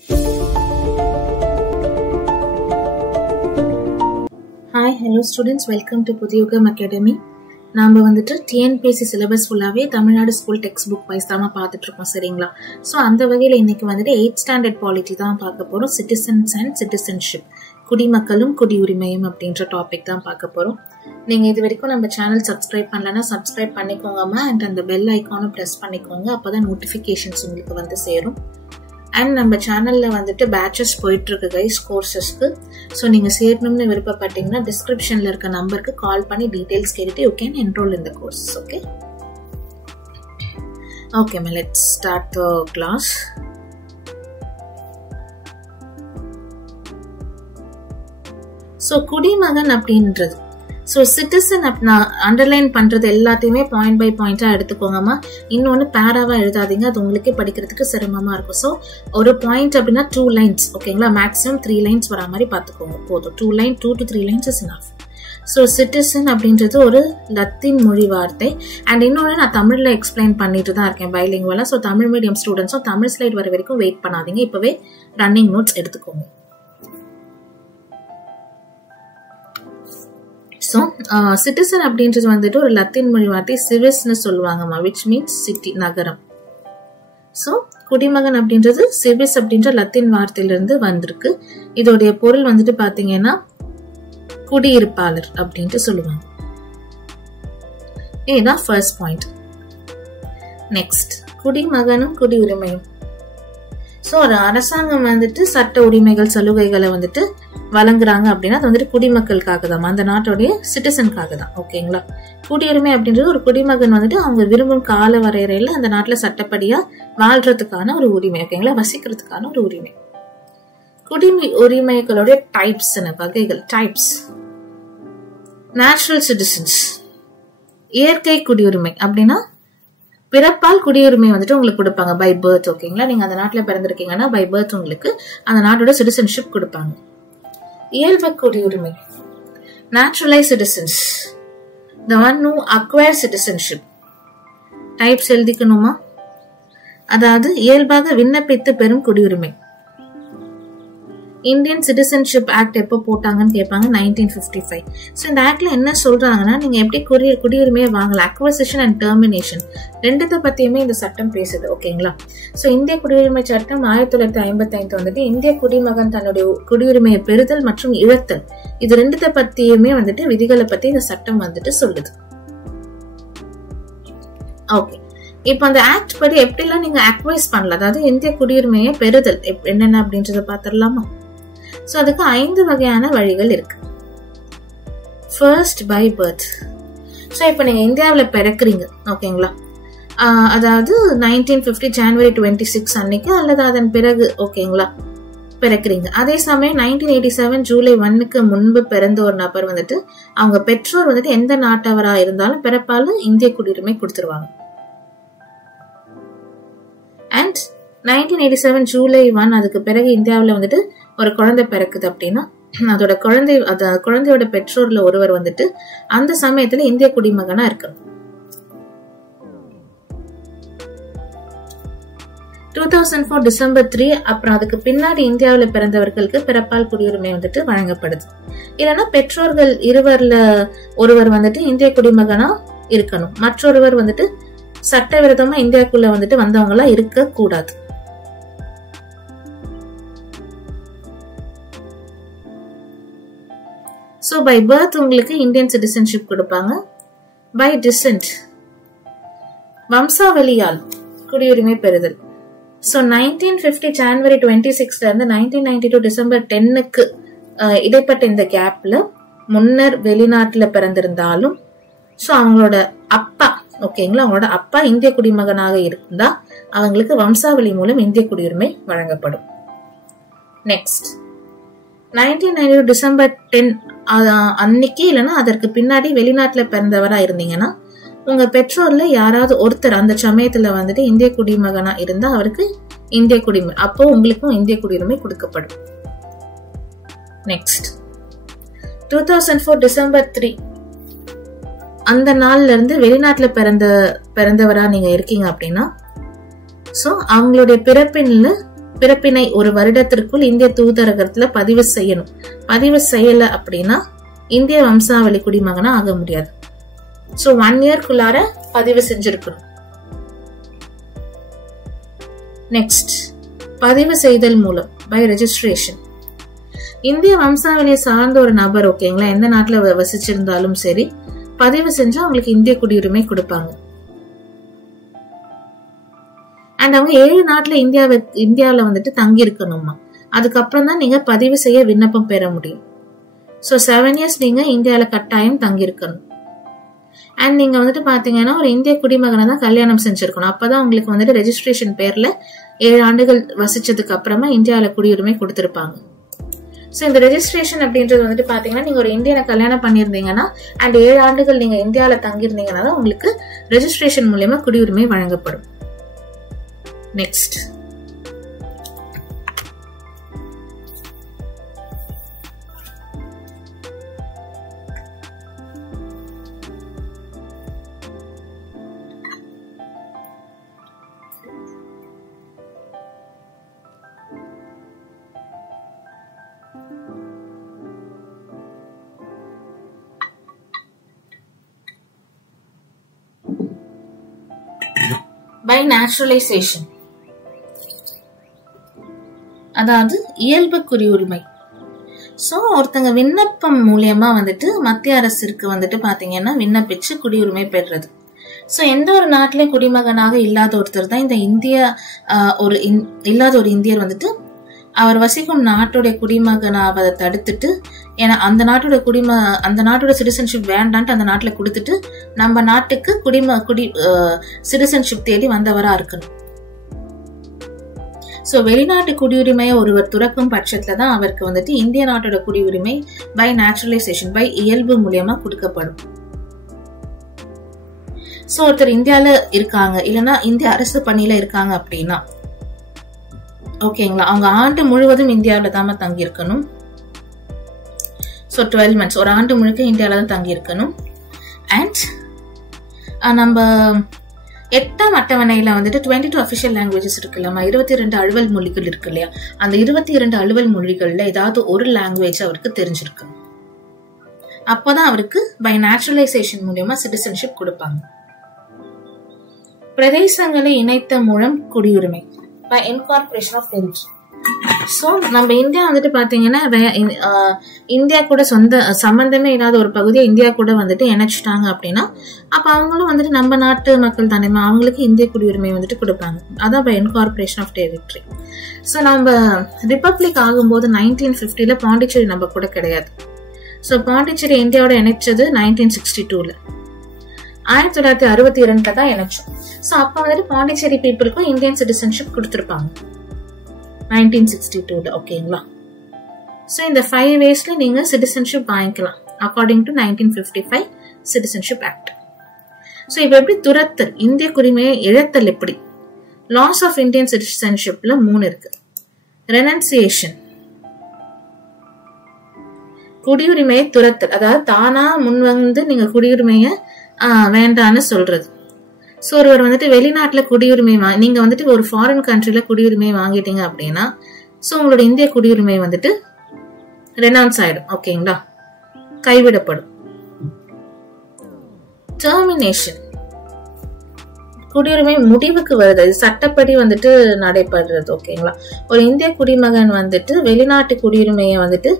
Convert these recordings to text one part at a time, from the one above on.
Hi, hello students, welcome to Pudhiyugam Academy. நாம வந்துட்டு TNPSC syllabus ஃபுல்லாவே Tamil Nadu school textbook wise தான் பார்த்துட்டு இருக்கோம் சரிங்களா. ஸோ அந்த வகையில் இன்னைக்கு வந்துட்டு 8th ஸ்டாண்டர்ட் பாலிட்டி தான் பார்க்க போறோம். சிட்டிசன்ஸ் அண்ட் சிட்டிசன்ஷிப், குடிமக்களும் குடியுரிமையும் அப்படின்ற டாபிக் தான் பார்க்க போறோம். நீங்க இது வரைக்கும் நம்ம சேனல் சப்ஸ்கிரைப் பண்ணலன்னா சப்ஸ்கிரைப் பண்ணிக்கோங்கம்மா, அண்ட் அந்த பெல் ஐக்கானும் ப்ரெஸ் பண்ணிக்கோங்க, அப்போதான் நோட்டிஃபிகேஷன்ஸ் உங்களுக்கு வந்து சேரும். அண்ட் நம்ம சேனல்ல வந்துட்டு பேட்சஸ் போயிட்டு இருக்கு கைஸ் கோர்சஸ்க்கு. ஸோ நீங்க சேரணும்னு விருப்பப்பட்டீங்கன்னா டிஸ்கிரிப்ஷன்ல இருக்க நம்பருக்கு கால் பண்ணி டீடைல்ஸ் கேட்டுட்டு you can enrol in the course. Okay let's start the class. So குடிமகன் அப்படின்றது, ஸோ சிட்டிசன் நான் அண்டர்லைன் பண்றது எல்லாத்தையுமே பாயிண்ட் பை பாயிண்டா எடுத்துக்கோங்கம்மா. இன்னொன்னு பேராவா எழுதாதீங்க, அது உங்களுக்கே படிக்கிறதுக்கு சிரமமா இருக்கும். ஸோ ஒரு பாயிண்ட் அப்படின்னா 2 lines ஓகேங்களா, மேக்ஸிமம் 3 lines வர மாதிரி பார்த்துக்கோங்க போதும். 2 to 3 lines is enough. So citizen அப்படின்றது ஒரு லத்தீன் மொழி வார்த்தை. அண்ட் இன்னொன்று நான் தமிழ்ல எக்ஸ்பிளைன் பண்ணிட்டு தான் இருக்கேன் பைலிங்குவலா. ஸோ தமிழ் மீடியம் ஸ்டூடெண்ட்ஸும் தமிழ் ஸ்லைட் வர வரைக்கும் வெயிட் பண்ணாதீங்க, இப்பவே ரன்னிங் நோட்ஸ் எடுத்துக்கோங்க. ஸோ சிட்டிசன் அப்படின்றது வந்துட்டு ஒரு லத்தீன் மொழி வார்த்தை சிவிஸ்ன்னு சொல்லுவாங்கம்மா, விச் மீன்ஸ் சிட்டி, நகரம். ஸோ குடிமகன் அப்படின்றது சிவிஸ் அப்படின்ற லத்தீன் வார்த்தையிலிருந்து வந்திருக்கு. இதோடைய பொருள் வந்துட்டு பாத்தீங்கன்னா குடியிருப்பாளர் அப்படின்ட்டு சொல்லுவாங்க. இதுதான் ஃபர்ஸ்ட் பாயிண்ட். நெக்ஸ்ட், குடிமகனும் குடியுரிமையும். ஸோ ஒரு அரசாங்கம் வந்துட்டு சட்ட உரிமைகள் சலுகைகளை வந்துட்டு வழங்குறாங்க அப்படின்னா அது வந்துட்டு குடிமக்களுக்காக தான், அந்த நாட்டோடைய சிட்டிசனுக்காக தான் ஓகேங்களா. குடியுரிமை அப்படின்றது ஒரு குடிமகன் வந்துட்டு அவங்க விரும்பும் கால வரையறையில அந்த நாட்டுல சட்டப்படியா வாழ்றதுக்கான ஒரு உரிமை ஓகேங்களா, வசிக்கிறதுக்கான ஒரு உரிமை. உரிமைகளுடைய டைப்ஸ், வகைகள், டைப்ஸ். நேச்சுரல் சிட்டிசன்ஸ், இயற்கை குடியுரிமை அப்படின்னா பிறப்பால் குடியுரிமை வந்துட்டு உங்களுக்கு கொடுப்பாங்க பை பர்த் ஓகேங்களா. நீங்க அந்த நாட்டுல பிறந்திருக்கீங்கன்னா பை பர்த் உங்களுக்கு அந்த நாட்டோட சிட்டிசன்ஷிப் கொடுப்பாங்க. இயல்பு குடியுரிமை, naturalise citizens, the one who acquire citizenship. Types எழுதிக்கணுமா, அதாவது இயல்பாக விண்ணப்பித்து பெறும் குடியுரிமை. இந்தியன் சிட்டிசன்ஷிப் ஆக்ட் எப்போ போட்டாங்கன்னு கேட்பாங்க, 1955. ஸோ இந்த ஆக்ட்ல என்ன சொல்றாங்கன்னா நீங்க எப்படி குடியுரிமையை வாங்கலாம், அக்வசிஷன் அண்ட் டெர்மினேஷன் ரெண்டுத்தை பத்தியுமே இந்த சட்டம் பேசுது ஓகேங்களா. ஸோ இந்திய குடியுரிமை சட்டம் 1955 வந்துட்டு இந்திய குடிமகன் தன்னுடைய குடியுரிமையை பெறுதல் மற்றும் இழத்தல் இது ரெண்டுத்தை பத்தியுமே வந்துட்டு விதிகளை பத்தி இந்த சட்டம் வந்துட்டு சொல்லுது. ஓகே, இப்ப அந்த ஆக்ட் படி எப்படிலாம் நீங்க அக்வைஸ் பண்ணலாம், அதாவது இந்திய குடியுரிமையை பெறுதல் என்னென்ன அப்படின்றத பாத்திரலாமா. சோ அதுக்கு 5 வகையான வழிகள் இருக்கு. First, by birth. சோ இப்ப நீங்க இந்தியாவில பிறக்குறீங்க ஓகேங்களா, அதாவது 1950 ஜனவரி 26 அன்னைக்கு அல்லது அதன் பிறகு ஓகேங்களா பிறக்குறீங்க. அதே சமயம் 1987 ஜூலை 1க்கு முன்பு பிறந்த ஒரு நபர் வந்துட்டு அவங்க பெற்றோர் வந்துட்டு எந்த நாட்டவரா இருந்தாலும் பிறப்பால இந்திய குடியுரிமை கொடுத்துருவாங்க. அண்ட் 1987 ஜூலை 1 அதுக்கு பிறகு இந்தியாவில வந்துட்டு ஒரு குழந்தை பிறக்குது அப்படின்னா அதோட குழந்தையோட பெற்றோர்ல ஒருவர் வந்துட்டு அந்த சமயத்துல இந்திய குடிமகனா இருக்கணும். 2004 டிசம்பர் 3 அப்புறம் அதுக்கு பின்னாடி இந்தியாவில பிறந்தவர்களுக்கு பிறப்பால் குடியுரிமை வந்துட்டு வழங்கப்படுது. இல்லைன்னா பெற்றோர்கள் இருவர்ல ஒருவர் வந்துட்டு இந்திய குடிமகனா இருக்கணும், மற்றொருவர் வந்துட்டு சட்டவிரோதமா இந்தியாக்குள்ள வந்துட்டு வந்தவங்களா இருக்க கூடாது. சோ பை பர்த் உங்களுக்கு இந்தியன் சிட்டிசன்ஷிப் கொடுப்பாங்க. பை டிசென்ட், வம்சாவளியால் குடியுரிமை பெறுதல். சோ 1950 ஜனவரி 26 இருந்து 1992 டிசம்பர் 10க்கு இடைப்பட்ட இந்த கேப்ல முன்னர் வெளிநாட்டுல பிறந்திருந்தாலும் சோ அவங்களோட அப்பா ஓகேங்களா, அவங்களோட அப்பா இந்திய குடிமகனாக இருந்தா அவங்களுக்கு வம்சாவளி மூலம் இந்திய குடியுரிமை வழங்கப்படும். நெக்ஸ்ட், 1992 டிசம்பர் 10 அன்னைக்கு இல்லைன்னா அதற்கு பின்னாடி வெளிநாட்டுல பிறந்தவரா இருந்தீங்கன்னா உங்க பெற்றோர்ல யாராவது ஒருத்தர் அந்த சமயத்துல வந்துட்டு இந்திய குடிமகனா இருந்தா அவருக்கு இந்திய குடிமை, அப்போ உங்களுக்கும் இந்திய குடியுரிமை கொடுக்கப்படும். நெக்ஸ்ட், 2004 டிசம்பர் 3 அந்த நாள்ல இருந்து வெளிநாட்டுல பிறந்தவரா நீங்க இருக்கீங்க அப்படின்னா சோ அவங்களுடைய பிறப்பின்ல பிறப்பினை ஒரு வருடத்திற்குள் இந்திய தூதரகத்துல பதிவு செய்யணும். பதிவு செய்யல அப்படின்னா இந்திய வம்சாவளி குடிமகனா ஆக முடியாது. சோ 1 இயர்க்குள்ளார பதிவு செஞ்சிருக்கணும். நெக்ஸ்ட், பதிவு செய்தல் மூலம் பை ரெஜிஸ்ட்ரேஷன். இந்திய வம்சாவளியை சார்ந்த ஒரு நபர் ஓகேங்களா, எந்த நாட்டுல வசிச்சிருந்தாலும் சரி, பதிவு செஞ்சா அவங்களுக்கு இந்திய குடியுரிமை கொடுப்பாங்க. அண்ட் அவங்க 7 நாட்டுல இந்தியாவில வந்துட்டு தங்கி இருக்கணுமா. அதுக்கப்புறம் தான் நீங்க பதிவு செய்ய விண்ணப்பம் பெற முடியும். சோ 7 இயர்ஸ் நீங்க இந்தியாவில கட்டாயம் தங்கி இருக்கணும். அண்ட் நீங்க வந்துட்டு பாத்தீங்கன்னா ஒரு இந்திய குடிமகனை தான் கல்யாணம் செஞ்சிருக்கணும். அப்பதான் உங்களுக்கு வந்துட்டு ரெஜிஸ்ட்ரேஷன் பேர்ல 7 ஆண்டுகள் வசிச்சதுக்கு அப்புறமா இந்தியாவில குடியுரிமை கொடுத்திருப்பாங்க. சோ இந்த ரெஜிஸ்ட்ரேஷன் அப்படின்றது வந்துட்டு பாத்தீங்கன்னா நீங்க ஒரு இந்தியனை கல்யாணம் பண்ணிருந்தீங்கன்னா அண்ட் 7 ஆண்டுகள் நீங்க இந்தியாவில தங்கியிருந்தீங்கன்னா தான் உங்களுக்கு ரெஜிஸ்ட்ரேஷன் மூலமா குடியுரிமை வழங்கப்படும். நெக்ஸ்ட், பை நேச்சுரலைசேஷன், அதாவது இயல்பு குடியுரிமை. சோ ஒருத்தங்க விண்ணப்பம் மூலியமா வந்துட்டு மத்திய அரசிற்கு வந்துட்டு பாத்தீங்கன்னா விண்ணப்பிச்சு குடியுரிமை பெறுறது. சோ எந்த ஒரு நாட்டிலேயும் குடிமகனாக இல்லாத ஒருத்தர் தான் இந்த இல்லாத ஒரு இந்தியர் வந்துட்டு அவர் வசிக்கும் நாட்டுடைய குடிமகனாவதை தடுத்துட்டு, ஏன்னா அந்த நாட்டோட சிட்டிசன்ஷிப் வேண்டான்ட்டு அந்த நாட்டுல கொடுத்துட்டு நம்ம நாட்டுக்கு சிட்டிசன்ஷிப் தேடி வந்தவரா இருக்கணும். சோ வெளிநாட்டு குடியுரிமையை ஒருவர் துறக்கும் பட்சத்துலதான் அவருக்கு வந்துட்டு இந்திய நாட்டோட குடியுரிமை பை நேச்சுரலைசேஷன் பை இயல்பு மூலியமா கொடுக்கப்படும். சோ ஒருத்தர் இந்தியால இருக்காங்க, இல்லைன்னா இந்திய அரசு பணியில இருக்காங்க அப்படின்னா ஓகேங்களா, அவங்க ஆண்டு முழுவதும் இந்தியாவில தான் தங்கி இருக்கணும். சோ 12 months ஒரு ஆண்டு முழுக்க இந்தியாவில தான் தங்கி இருக்கணும். அண்ட் நம்ம 8ஆம் அட்டவணையில வந்துட்டு 22 அபிஷியல் லாங்குவேஜஸ் இருக்கு இல்லையா, 22 அலுவல் மொழிகள் இருக்கு இல்லையா, அந்த 22 அலுவல் மொழிகள்ல ஏதாவது ஒரு லாங்குவேஜ் அவருக்கு தெரிஞ்சிருக்கு. அப்பதான் அவருக்கு பை நேச்சுரலைசேஷன் மூலமா சிட்டிசன்ஷிப் கொடுப்பாங்க. பிரதேசங்களை இணைத்த மூலம் குடியுரிமை by incorporation of territory. So நம்ம இந்தியா வந்துட்டு பாத்தீங்கன்னா இந்தியா கூட சம்பந்தமே இல்லாத ஒரு பகுதியை இந்தியா கூட வந்துட்டு இணைச்சிட்டாங்க அப்படின்னா அப்ப அவங்களும் வந்துட்டு நம்ம நாட்டு மக்கள் தானே, அவங்களுக்கு இந்திய குடியுரிமை வந்துட்டு கொடுப்பாங்க. அதான் by incorporation of territory. So நம்ம ரிப்பப்ளிக் ஆகும்போது 1950ல பாண்டிச்சேரி நம்ம கூட கிடையாது. சோ பாண்டிச்சேரி இந்தியாவோட இணைச்சது 1962ல. 1962 தான் இணைச்சோம். சோ அப்ப வந்துட்டு பாண்டிச்சேரி பீப்புளுக்கும் இந்தியன் சிட்டிசன்ஷிப் கொடுத்திருப்பாங்க 1962ல. ஓகேங்களா. சோ இந்த 5 waysல நீங்க சிட்டிசன்ஷிப் வாங்கிக்கலாம் according to 1955 citizenship act. So இப்ப எப்படி துரத்தல், இந்திய குடிமையை இழத்தல் எப்படி? லாஸ் ஆஃப் இந்தியன் சிட்டிசன்ஷிப்ல 3 இருக்கு. ரெனன்சியேஷன், குடியுரிமையை துரத்தல், அதாவது தானா முன் வந்து நீங்க குடியுரிமைய வேண்டான்னு சொல்றது. சோ ஒருவர் வந்துட்டு வெளிநாட்டுல குடியுரிமை நீங்க வந்துட்டு ஒரு ஃபாரின் கண்ட்ரில குடியுரிமை வாங்கிட்டீங்க அப்படின்னா சோ உங்களோட இந்திய குடியுரிமை வந்துட்டு ரெனவுன்ஸ் ஆயிடும். ஓகேங்களா, கைவிடப்படும். டெர்மினேஷன், குடியுரிமை முடிவுக்கு வருது, இது சட்டப்படி வந்துட்டு நடைபெறுறது. ஓகேங்களா, ஒரு இந்திய குடிமகன் வந்துட்டு வெளிநாட்டு குடியுரிமையை வந்துட்டு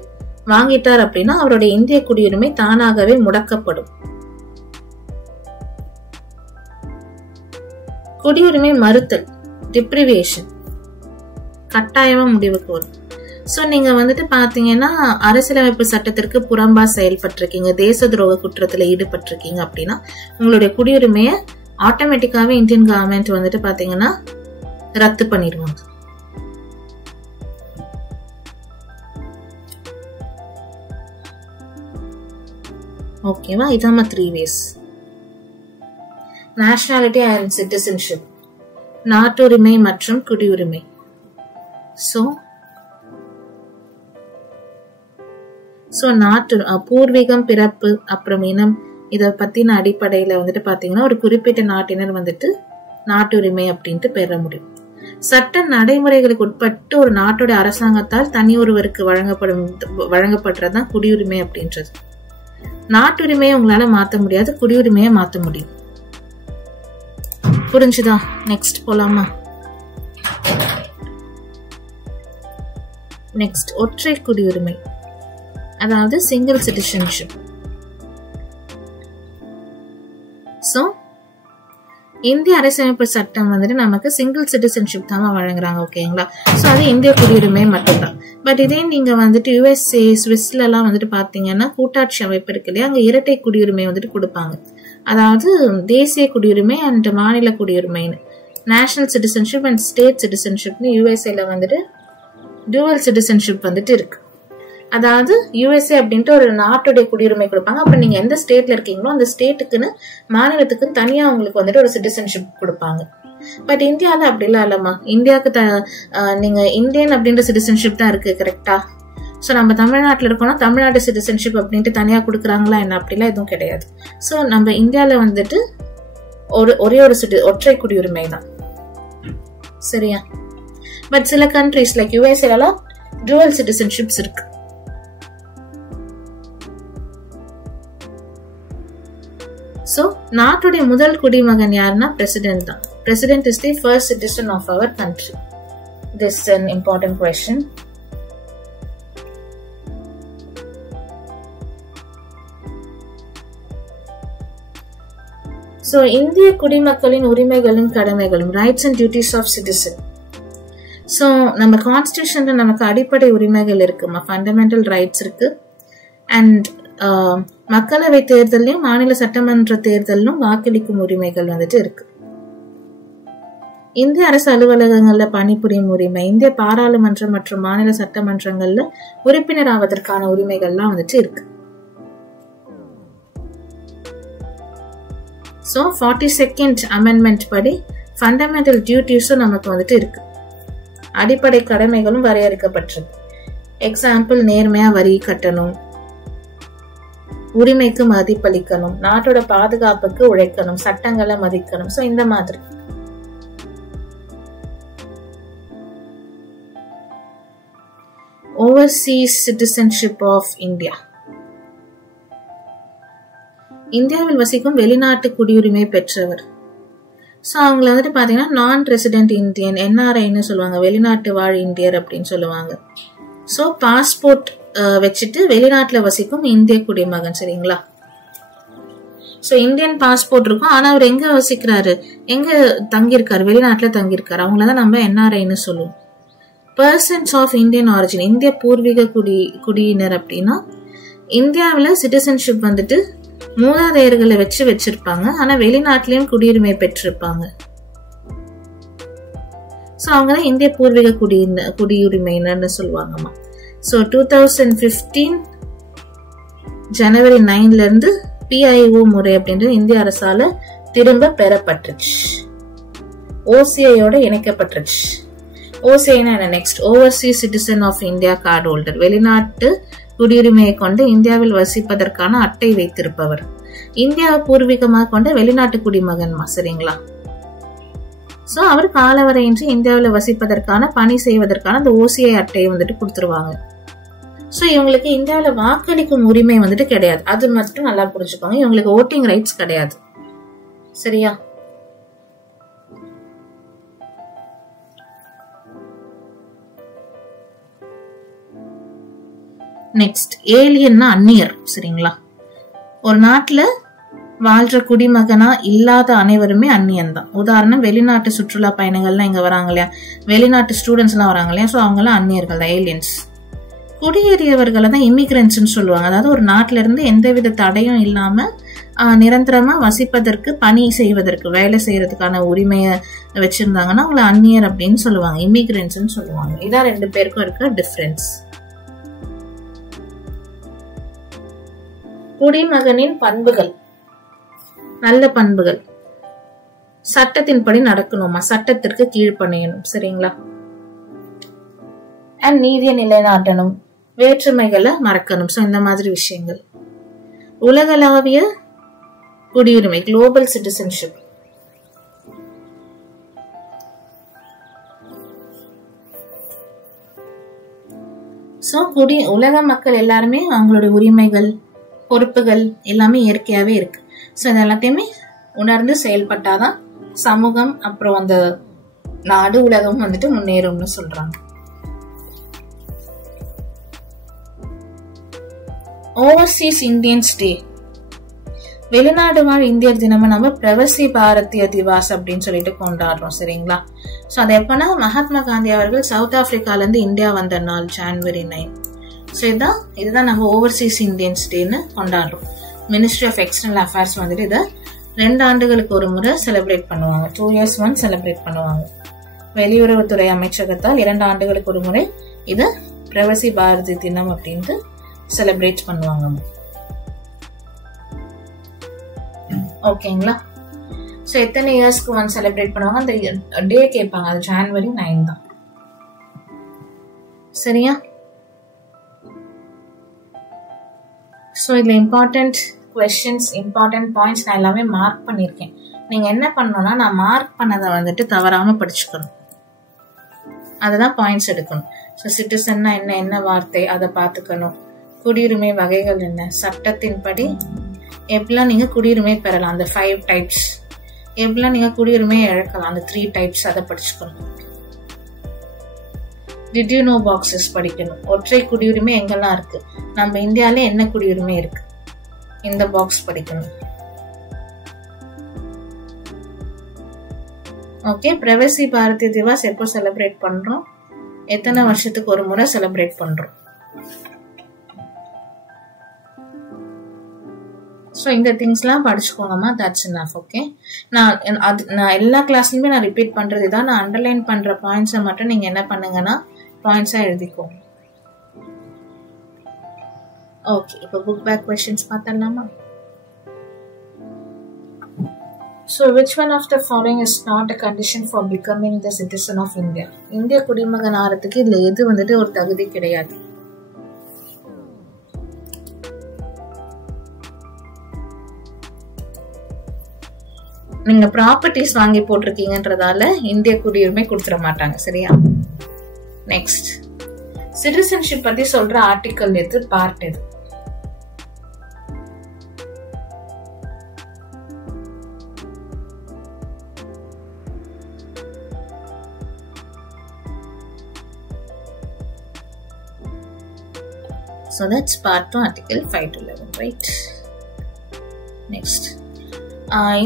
வாங்கிட்டார் அப்படின்னா அவருடைய இந்திய குடியுரிமை தானாகவே முடக்கப்படும். குடியுரிமை மறுத்தல், டிப்ரிவேஷன், கட்டாயமா முடிவுக்கு வரும். சோ நீங்க வந்துட்டு பாத்தீங்கன்னா அரசியலமைப்பு சட்டத்திற்கு புறம்பா செயல்பட்டிருக்கீங்க, தேச துரோக குற்றத்துல ஈடுபட்டிருக்கீங்க அப்படின்னா உங்களுடைய குடியுரிமைய ஆட்டோமேட்டிக்காவே இந்தியன் கவர்மெண்ட் வந்துட்டு பாத்தீங்கன்னா ரத்து பண்ணிடுவாங்க. ஓகேவா, இதான் 3 ways. நேஷனாலிட்டி அண்ட் சிட்டிசன்ஷிப், நாட்டுரிமை மற்றும் குடியுரிமை. சோ நாட்டு பூர்வீகம், பிறப்பு, அப்புறம் இனம், இத பத்தின அடிப்படையில வந்துட்டு பாத்தீங்கன்னா ஒரு குறிப்பிட்ட நாட்டினர் வந்துட்டு நாட்டுரிமை அப்படின்ட்டு பெற முடியும். சட்ட நடைமுறைகளுக்கு உட்பட்டு ஒரு நாட்டோட அரசாங்கத்தால் தனி ஒருவருக்கு வழங்கப்படுறதுதான் குடியுரிமை அப்படின்றது. நாட்டுரிமையை உங்களால மாத்த முடியாது, குடியுரிமையை மாத்த முடியும். புரிஞ்சுதா? நெக்ஸ்ட் போலாமா? நெக்ஸ்ட் ஒற்றை குடியுரிமை, அதாவது சிங்கிள் சிட்டிசன்ஷிப். சோ இந்திய அரசியலமைப்பு சட்டம் வந்துட்டு நமக்கு சிங்கிள் சிட்டிசன்ஷிப் தான் வழங்குறாங்க. ஓகேங்களா? சோ அது இந்திய குடியுரிமை மட்டும்தான். பட் இதே நீங்க வந்துட்டு USA, ஸ்விஸ்ல எல்லாம் வந்துட்டு பாத்தீங்கன்னா கூட்டாட்சி அமைப்பு இருக்கு இல்லையா, அங்க இரட்டை குடியுரிமை வந்துட்டு கொடுப்பாங்க. அதாவது தேசிய குடியுரிமை அண்ட் மாநில குடியுரிமைன்னு, நேஷனல் சிட்டிசன்ஷிப் அண்ட் ஸ்டேட் சிட்டிசன்ஷிப்னு USAல வந்துட்டு டுவல் சிட்டிசன்ஷிப் வந்துட்டு இருக்கு. அதாவது USA அப்படின்ட்டு ஒரு நாட்டுடைய குடியுரிமை கொடுப்பாங்க. அப்ப நீங்க எந்த ஸ்டேட்ல இருக்கீங்களோ அந்த ஸ்டேட்டுக்குன்னு மாநிலத்துக்குன்னு தனியா உங்களுக்கு வந்துட்டு ஒரு சிட்டிசன்ஷிப் கொடுப்பாங்க. பட் இந்தியால அப்படிலாம் இல்லம்மா. இந்தியாவுக்கு நீங்க இந்தியன் அப்படின்ற சிட்டிசன்ஷிப் தான் இருக்கு. கரெக்டா? சோ நம்ம தமிழ்நாட்டுல இருக்கோம்னா தமிழ்நாடு சிட்டிசன்ஷிப் அப்படின்ட்டு தனியா கொடுக்குறாங்களா என்ன? அப்படிலாம் எதுவும் கிடையாது. சோ நம்ம இந்தியால வந்துட்டு ஒரே ஒரு ஒற்றை குடியுரிமை தான். சரியா? பட் சில countries like USA dual citizenships இருக்கு. சோ நாட்டுடைய முதல் குடிமகன் யாருன்னா பிரசிடென்ட் தான். President is the first citizen of our country. This is an important question. So இந்திய குடிமக்களின் உரிமைகளும் கடமைகளும், rights and duties of citizen. So நம்ம கான்ஸ்டிடியூஷன்ல நமக்கு அடிப்படை உரிமைகள் இருக்குமா, ஃபண்டமெண்டல் ரைட்ஸ் இருக்கு. அண்ட் மக்களவை தேர்தலையும் மாநில சட்டமன்ற தேர்தலும் வாக்களிக்கும் உரிமைகள் வந்துட்டு இருக்கு. இந்திய அரசு அலுவலகங்கள்ல பணிபுரியும் உரிமை, இந்திய பாராளுமன்றம் மற்றும் மாநில சட்டமன்றங்கள்ல உறுப்பினர் ஆவதற்கான உரிமைகள்லாம் வந்துட்டு இருக்கு. சோ 42nd அமெண்ட்மெண்ட் படி ஃபண்டமெண்டல் டியூட்டிஸும் நமக்கு வந்துட்டு இருக்கு. அடிப்படை கடமைகளும் வரையறுக்கப்பட்டிருக்கு. எக்ஸாம்பிள், நேர்மையா வரி கட்டணும், உரிமைக்கு மதிப்பளிக்கணும், நாட்டோட பாதுகாப்புக்கு உழைக்கணும், சட்டங்களை மதிக்கணும். சோ இந்த மாதிரி. Overseas citizenship of India. இந்தியாவில் வசிக்கும் வெளிநாட்டு குடியுரிமை பெற்றவர். சோ அவங்கள வந்துட்டு பாத்தீங்கன்னா நான் ரெசிடென்ட் இந்தியன், NRIன்னு சொல்லுவாங்க, வெளிநாட்டு வாழ் இந்தியர் அப்படின்னு சொல்லுவாங்க. சோ பாஸ்போர்ட் வச்சுட்டு வெளிநாட்டுல வசிக்கும் இந்திய குடிமகன். சரிங்களா? சோ இந்தியன் பாஸ்போர்ட் இருக்கும், ஆனா அவர் எங்க வசிக்கிறாரு, எங்க தங்கியிருக்காரு, வெளிநாட்டுல தங்கியிருக்காரு, அவங்களதான் நம்ம NRIன்னு சொல்லுவோம். பர்சன்ஸ் ஆஃப் இந்தியன் ஆரிஜின், இந்திய பூர்வீக குடியினர் அப்படின்னா இந்தியாவில சிட்டிசன்ஷிப் வந்துட்டு மூதாதையர்களை வச்சிருப்பாங்க, ஆனா வெளிநாட்டிலயும் குடியுரிமை பெற்றிருப்பாங்க. சோ அவங்கதான் இந்திய பூர்வீக குடியுரிமையினர்னு சொல்லுவாங்கம்மா. சோ 2015 ஜனவரி 9ல இருந்து PIO முறை அப்படின்றது இந்திய அரசால திரும்ப பெறப்பட்டுச்சு, OCIயோட இணைக்கப்பட்டுச்சு. OCIனா என்ன? Next overseas citizen of India card holder, வெளிநாட்டு குடியுரிமையை கொண்டு இந்தியாவில் வசிப்பதற்கான அட்டை வைத்திருப்பவர், இந்தியாவை பூர்வீகமாக கொண்ட வெளிநாட்டு குடிமகன்மா. சரிங்களா? சோ அவர் காலவரையின்றி இந்தியாவில் வசிப்பதற்கான பணி செய்வதற்கான அந்த OCI அட்டையை வந்துட்டு கொடுத்துருவாங்க. சோ இவங்களுக்கு இந்தியாவில வாக்களிக்கும் உரிமை வந்துட்டு கிடையாது, அது மட்டும் நல்லா புரிஞ்சுக்கோங்க. இவங்களுக்கு ஓட்டிங் ரைட்ஸ் கிடையாது. சரியா? நெக்ஸ்ட் ஏலியன்னா அந்நியர். சரிங்களா? ஒரு நாட்டுல வாழ்ற குடிமகனா இல்லாத அனைவருமே அந்நியன் தான். உதாரணம், வெளிநாட்டு சுற்றுலா பயணிகள்லாம் இங்க வராங்க இல்லையா, வெளிநாட்டு ஸ்டூடெண்ட்ஸ் எல்லாம் வராங்க இல்லையா, சோ அவங்க எல்லாம் அந்நியர்கள் தான், ஏலியன்ஸ். குடியேறியவர்களை தான் இமிகிரன்ட்ஸ் சொல்லுவாங்க. அதாவது ஒரு நாட்டுல இருந்து எந்தவித தடையும் இல்லாம நிரந்தரமா வசிப்பதற்கு, பணி செய்வதற்கு, வேலை செய்யறதுக்கான உரிமையை வச்சிருந்தாங்கன்னா அவங்களை அந்நியர் அப்படின்னு சொல்லுவாங்க, இமிகிரன்ட்ஸ் சொல்லுவாங்க. இதான் ரெண்டு பேருக்கும் இருக்க டிஃபரன்ஸ். குடிமகனின் பண்புகள், நல்ல பண்புகள், சட்டத்தின்படி நடக்கணுமா, சட்டத்திற்கு கீழ்ப்பணியணும். சரிங்களா? அண்ட் நீதியை நிலைநாட்டணும், வேற்றுமைகளை மறக்கணும். சோ இந்த மாதிரி விஷயங்கள். உலகளாவிய குடியுரிமை, குளோபல் சிட்டிசன்ஷிப். ஸோ உலக மக்கள் எல்லாருமே அவங்களுடைய உரிமைகள் பொறுப்புகள் எல்லாமே இயற்கையாவே இருக்கு. ஸோ இது எல்லாத்தையுமே உணர்ந்து செயல்பட்டாதான் சமூகம் அப்புறம் அந்த நாடு உலகம் வந்துட்டு முன்னேறும்னு சொல்றாங்க. ஓவர்சீஸ் இந்தியன்ஸ் டே, வெளிநாடு வாழ் இந்தியர் தினமா நம்ம பிரவசி பாரதிய திவாஸ் அப்படின்னு சொல்லிட்டு கொண்டாடுறோம். சரிங்களா? ஸோ அது எப்பனா மகாத்மா காந்தி அவர்கள் சவுத் ஆப்பிரிக்கால இருந்து இந்தியா வந்த நாள் January 9. ஸோ இதுதான் நம்ம ஓவர்சீஸ் இந்தியன்ஸ் டேன்னு கொண்டாடுறோம். மினிஸ்ட்ரி ஆஃப் எக்ஸ்டர்னல் அஃபேர்ஸ் வந்துட்டு இதை 2 ஆண்டுகளுக்கு ஒரு முறை செலிப்ரேட் பண்ணுவாங்க. 2 years once செலிப்ரேட் பண்ணுவாங்க. வெளியுறவுத்துறை அமைச்சகத்தால் 2 ஆண்டுகளுக்கு ஒரு முறை இதை பிரவசி பாரதி தினம் அப்படின்ட்டு செலிப்ரேட் பண்ணுவாங்க. ஓகேங்களா? ஸோ எத்தனை இயர்ஸ்க்கு ஒன்ஸ் செலிப்ரேட் பண்ணுவாங்க, அந்த டே கேட்பாங்க. அது January 9 தான். சரியா? ஸோ இதுல இம்பார்ட்டன்ட் கொஸ்டின்ஸ், இம்பார்ட்டன்ட் பாயிண்ட்ஸ் நான் எல்லாமே மார்க் பண்ணியிருக்கேன். நீங்க என்ன பண்ணணும்னா, நான் மார்க் பண்ணதை வந்துட்டு தவறாம படிச்சுக்கணும். அதுதான் பாயிண்ட்ஸ் எடுக்கணும். ஸோ சிட்டிசன்னா என்ன வார்த்தை அதை பார்த்துக்கணும். குடியுரிமை வகைகள் என்ன, சட்டத்தின்படி எப்படிலாம் நீங்க குடியுரிமை பெறலாம், அந்த 5 types, எப்படிலாம் நீங்க குடியுரிமையை இழக்கலாம், அந்த 3 types, அதை படிச்சுக்கணும். டிட் யூ நோ பாக்ஸஸ் படிக்கணும். ஒற்றை குடியுரிமை எங்கெல்லாம் இருக்கு, நம்ம இந்தியால என்ன குடியுரிமை இருக்கு, இந்த பாக்ஸ் படிக்கணும். ஓகே, பிரவசி பாரதிய திவாஸ் எப்போ செலிப்ரேட் பண்றோம், எத்தனை வருஷத்துக்கு ஒரு முறை செலிப்ரேட் பண்றோம். ஸோ இந்த திங்ஸ்லாம் படிச்சுக்கோங்கம்மா. That's enough. ஓகே, நான் எல்லா கிளாஸ்லயுமே நான் ரிப்பீட் பண்றது தான். நான் அண்டர்லைன் பண்ற பாயிண்ட்ஸை மட்டும் நீங்க என்ன பண்ணுங்கன்னா பாயிண்ட்ஸா எழுதிக்கோங்க. ஓகே, இப்போ புக் பேக் கொஸ்டின்ஸ் பார்த்தலாமா? So which one of the following is not a condition for becoming the citizen of India? இந்திய குடிமகன் ஆறதுக்கு இதுல எது வந்துட்டு ஒரு தகுதி கிடையாது. நீங்க ப்ராப்பர்ட்டிஸ் வாங்கி போட்டிருக்கீங்கன்றதால இந்திய குடியுரிமை கொடுத்துட மாட்டாங்க. சரியா? நெக்ஸ்ட், சிட்டிசன்ஷிப் பத்தி சொல்ற ஆர்டிக்கல் எது, பார்ட் எது? So that's part 2, article 5 to 11, right? Next,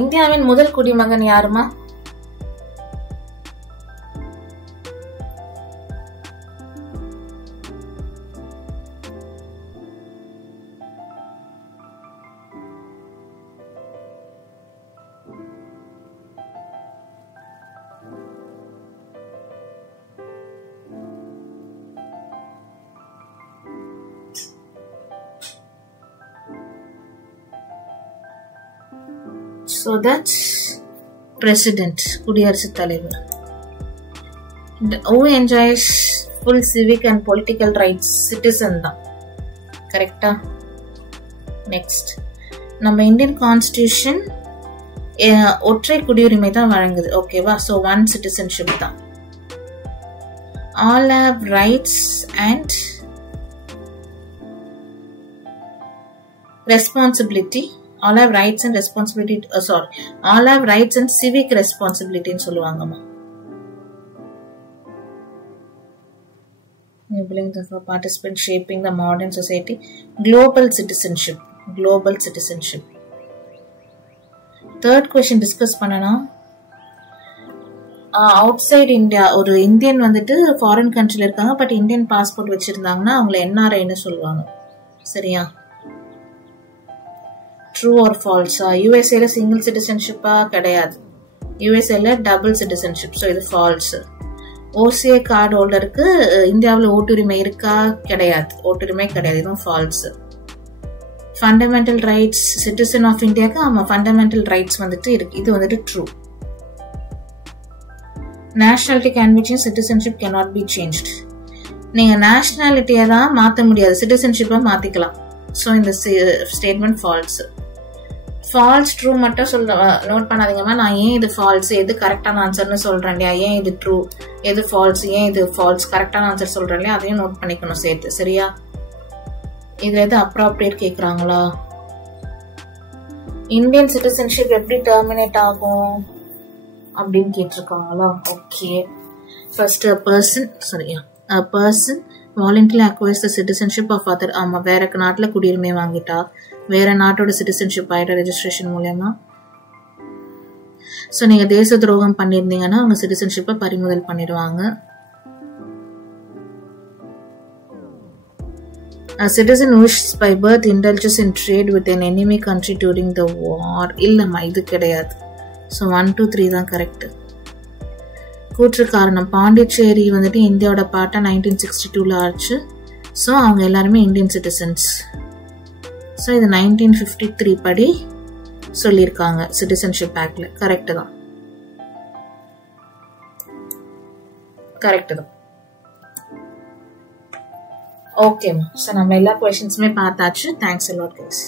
இந்தியாவின் முதல் குடிமகன் யாருமா? So that's president, குடியரசுத் தலைவர். Who enjoys full civic and political rights? Citizen தான். கரெக்டா? நெக்ஸ்ட், நம்ம இந்தியன் கான்ஸ்டிடியூஷன் ஒற்றை குடியுரிமை தான் வழங்குது. ஓகேவா? ஸோ 1 citizenship தான். All have rights and responsibility. All have rights and responsibility. All have rights and civic responsibility ன்னு சொல்லுவாங்கம்மா. Enabling the participant shaping the modern society. Global citizenship. Global citizenship. Third question discuss பண்ணணும். Outside India ஒரு Indian வந்துட்டு foreign கண்ட்ரில இருக்காங்க, but Indian passport வச்சிருந்தாங்கன்னா அவங்களை NRIன்னு சொல்லுவாங்க. சரியா? ட்ரூ ஆர் ஃபால்ஸா? யூஎஸ்ஏல சிங்கிள் சிட்டிசன்ஷிப்பா? கிடையாது. யூஎஸ்ஏல டபுள் சிட்டிசன்ஷிப். ஸோ இது ஃபால்ஸ். ஓசிஏ கார்டு ஹோல்டருக்கு இந்தியாவில் ஓட்டுரிமை இருக்கா? கிடையாது. ஓட்டுரிமை கிடையாது. இதுவும் false. Fundamental rights citizen of இந்தியாவுக்கு ஆமா ஃபண்டமெண்டல் ரைட்ஸ் வந்துட்டு இருக்கு. இது வந்துட்டு true. Nationality can be change, citizenship cannot be changed. நீங்க நேஷனாலிட்டியை தான் மாற்ற முடியாது, சிட்டிசன்ஷிப்பை மாத்திக்கலாம். ஸோ இந்த ஸ்டேட்மெண்ட் ஃபால்ஸ். ஃபால்ஸ் ட்ரூ மட்டும் நோட் பண்ணாதீங்கம்மா. நான் ஏன் இது ஃபால்ஸ் எது கரெக்டான ஆன்சர்னு சொல்றேன் இல்லையா, ஏன் இது ட்ரூ எது ஃபால்ஸ் ஏன் இது ஃபால்ஸ் கரெக்டான ஆன்சர் சொல்றேன் இல்லையா, அதையும் நோட் பண்ணிக்கணும் சேர்த்து. சரியா? இதுல எது அப்ராப்ரியேட் கேக்குறாங்களா? இந்தியன் சிட்டிசன்ஷிப் எப்படி டெர்மினேட் ஆகும் அப்படின்னு கேட்டிருக்காங்களா? Okay, first a person voluntarily acquires the citizenship of other. ஆமா, வேற நாட்டுல குடியுரிமை வாங்கிட்டா வேற நாட்டோட சிட்டிசன்ஷிப் ஆயிட்ட ரெஜிஸ்ட்ரேஷன் மூலமா. சோ நீங்க தேச துரோகம் பண்ணிருந்தீங்கன்னா உங்க சிட்டிசன்ஷிப்பை பறிமுதல் பண்ணிடுவாங்க. A citizen who by birth indulges in trade with an enemy country during the war. இல்லம்மா, இது கிடையாது. ஸோ 1, 2, 3 தான் கரெக்ட். கூற்று காரணம், பாண்டிச்சேரி வந்துட்டு இந்தியாவோட பார்ட்டா 1962ல ஆச்சு. ஸோ அவங்க எல்லாருமே இந்தியன் சிட்டிசன்ஸ். ஸோ இது 1953 படி சொல்லியிருக்காங்க சிட்டிசன்ஷிப் ஆக்ட்ல. கரெக்ட் தான். ஓகேம்மா. ஸோ நம்ம எல்லா கொஸ்டின்ஸுமே பார்த்தாச்சு. Thanks a lot guys.